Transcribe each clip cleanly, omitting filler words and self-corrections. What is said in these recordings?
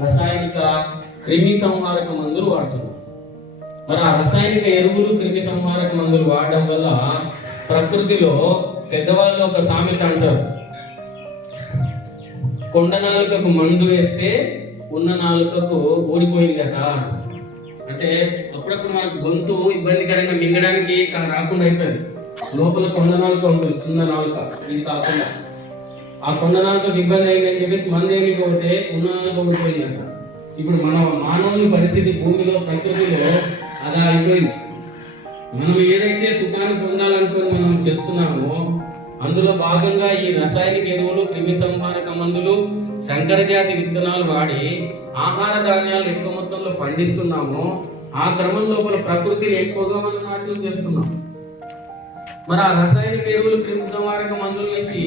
రసాయనిక క్రిమి సంహారక మందులు వాడుతున్నాం. మరి ఆ రసాయనిక ఎరువులు క్రిమి సంహారక మందులు వాడడం వల్ల ప్రకృతిలో పెద్దవాళ్ళు ఒక సామెత అంటారు, కొండ నాలుకకు మందు వేస్తే ఉన్న నాలుకకు ఊడిపోయిందట. అంటే అప్పుడప్పుడు మనకు గొంతు ఇబ్బందికరంగా మింగడానికి రాకుండా అయిపోయింది. లోపల కొండ నాలుక ఉంటుంది, చిన్న నాలుక, ఇది కాకుండా ఆ కొండ నాలుకకు ఇబ్బంది అయిందని చెప్పేసి మందు వేయకపోతే ఉన్న నాలుక ఊడిపోయిందట. ఇప్పుడు మన మానవుని పరిస్థితి భూమిలో ప్రకృతిలో అలా అయిపోయింది. మనం ఏదైతే సుఖాన్ని పొందాలనుకుని మనం చేస్తున్నామో అందులో భాగంగా ఈ రసాయనిక ఎరువులు, క్రిమి సంహారక మందులు, సంకర జాతి విత్తనాలు వాడి ఆహార ధాన్యాలు ఎక్కువ మొత్తంలో పండిస్తున్నాము. ఆ క్రమం లోపల ప్రకృతిని ఎక్కువగా మనం నాశనం చేస్తున్నాం. మరి ఆ రసాయనిక ఎరువులు, క్రిమి సంహారక మందుల నుంచి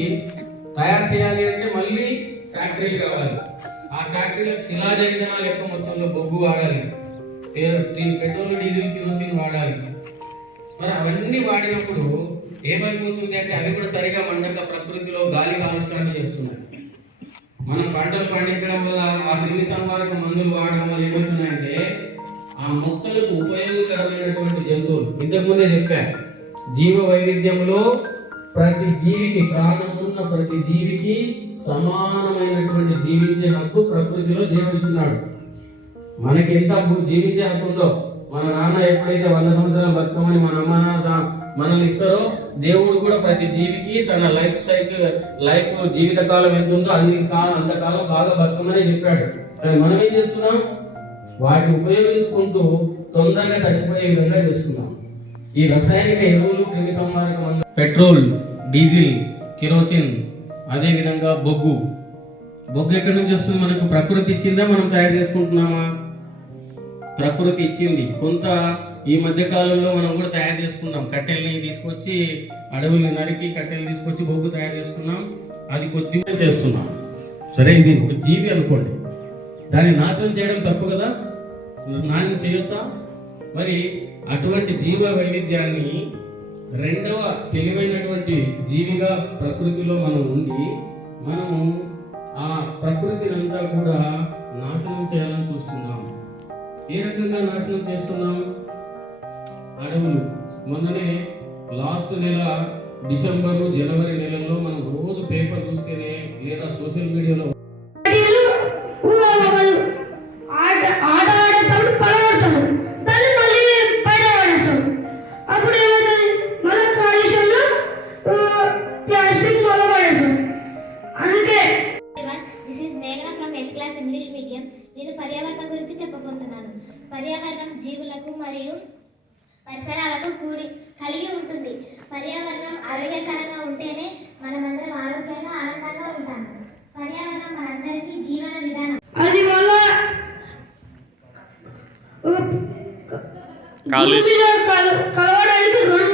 తయారు చేయాలి అంటే మళ్ళీ ఫ్యాక్టరీలు కావాలి. ఆ ఫ్యాక్టరీలకు శిలాజ ఇంధనాలు ఎక్కువ మొత్తంలో బొగ్గు వాడాలి, పెట్రోల్, డీజిల్, కిరోసిన్ వాడాలి. మరి అవన్నీ వాడినప్పుడు ఏమైపోతుంది అంటే అవి కూడా సరిగా మండక ప్రకృతిలో గాలి కాలుష్యాన్ని చేస్తున్నాయి. మనం పంటలు పండించడం వల్ల ఆ క్రిమి సంహారక మందులు వాడడం వల్ల ఏమవుతున్నాయంటే ఆ మొక్కలకు ఉపయోగకరమైనటువంటి జంతువులు, ఇంతకుముందే చెప్పారు, జీవ వైవిధ్యంలో ప్రతి జీవికి, ప్రాణమున్న ప్రతి జీవికి సమానమైనటువంటి జీవించే హక్కు ప్రకృతిలో దేవుడు ఇచ్చినాడు. మనకి ఎంత జీవించే హక్కు ఉందో, మన నాన్న ఎప్పుడైతే 100 సంవత్సరాలు బతుకమని మన అమ్మ నాన్న మనల్ని ఇస్తారో, దేవుడు కూడా ప్రతి జీవికి తన లైఫ్ జీవితకాలం ఎంత ఉందో అంతకాలం బాగా బతుకమని చెప్పాడు. కానీ మనం ఏం చేస్తున్నాం? వాటిని ఉపయోగించుకుంటూ తొందరగా చచ్చిపోయే విధంగా చేస్తున్నాం. ఈ రసాయనిక ఎరువులు, క్రిమి సంహారక మందులు, పెట్రోల్, డీజిల్, కిరోసిన్, అదే విధంగా బొగ్గు ఎక్కడి నుంచి వస్తుంది? మనకు ప్రకృతి ఇచ్చిందా, మనం తయారు చేసుకుంటున్నామా? ప్రకృతి ఇచ్చింది. కొంత ఈ మధ్య కాలంలో మనం కూడా తయారు చేసుకున్నాం. కట్టెల్ని తీసుకొచ్చి, అడవుల్ని నరికి కట్టెలు తీసుకొచ్చి బొగ్గు తయారు చేసుకున్నాం. అది కొద్దిగా చేస్తున్నాం. సరే, ఇది ఒక జీవి అనుకోండి, దాన్ని నాశనం చేయడం తప్పు కదా? నాశనం చేయొచ్చా? మరి అటువంటి జీవ వైవిధ్యాన్ని రెండవ తెలివైనటువంటి జీవిగా ప్రకృతిలో మనం ఉండి మనము ఆ ప్రకృతిని అంతా కూడా నాశనం చేయాలని చూస్తున్నాం. ఏ రకంగా నాశనం చేస్తున్నాం? అడవులు మొన్ననే లాస్ట్ నెల డిసెంబరు, జనవరి నెలల్లో మనం రోజు పేపర్ చూస్తేనే లేదా సోషల్ మీడియాలో నేను పర్యావరణం గురించి చెప్పబోతున్నాను. పర్యావరణం జీవులకు మరియు పరిసరాలకు కలిగి ఉంటుంది. పర్యావరణం ఆరోగ్యకరంగా ఉంటేనే మనమందరం ఆరోగ్యంగా, ఆనందంగా ఉంటాము. పర్యావరణం మనందరికీ జీవన విధానం. అది మళ్ళా కలవడానికి 2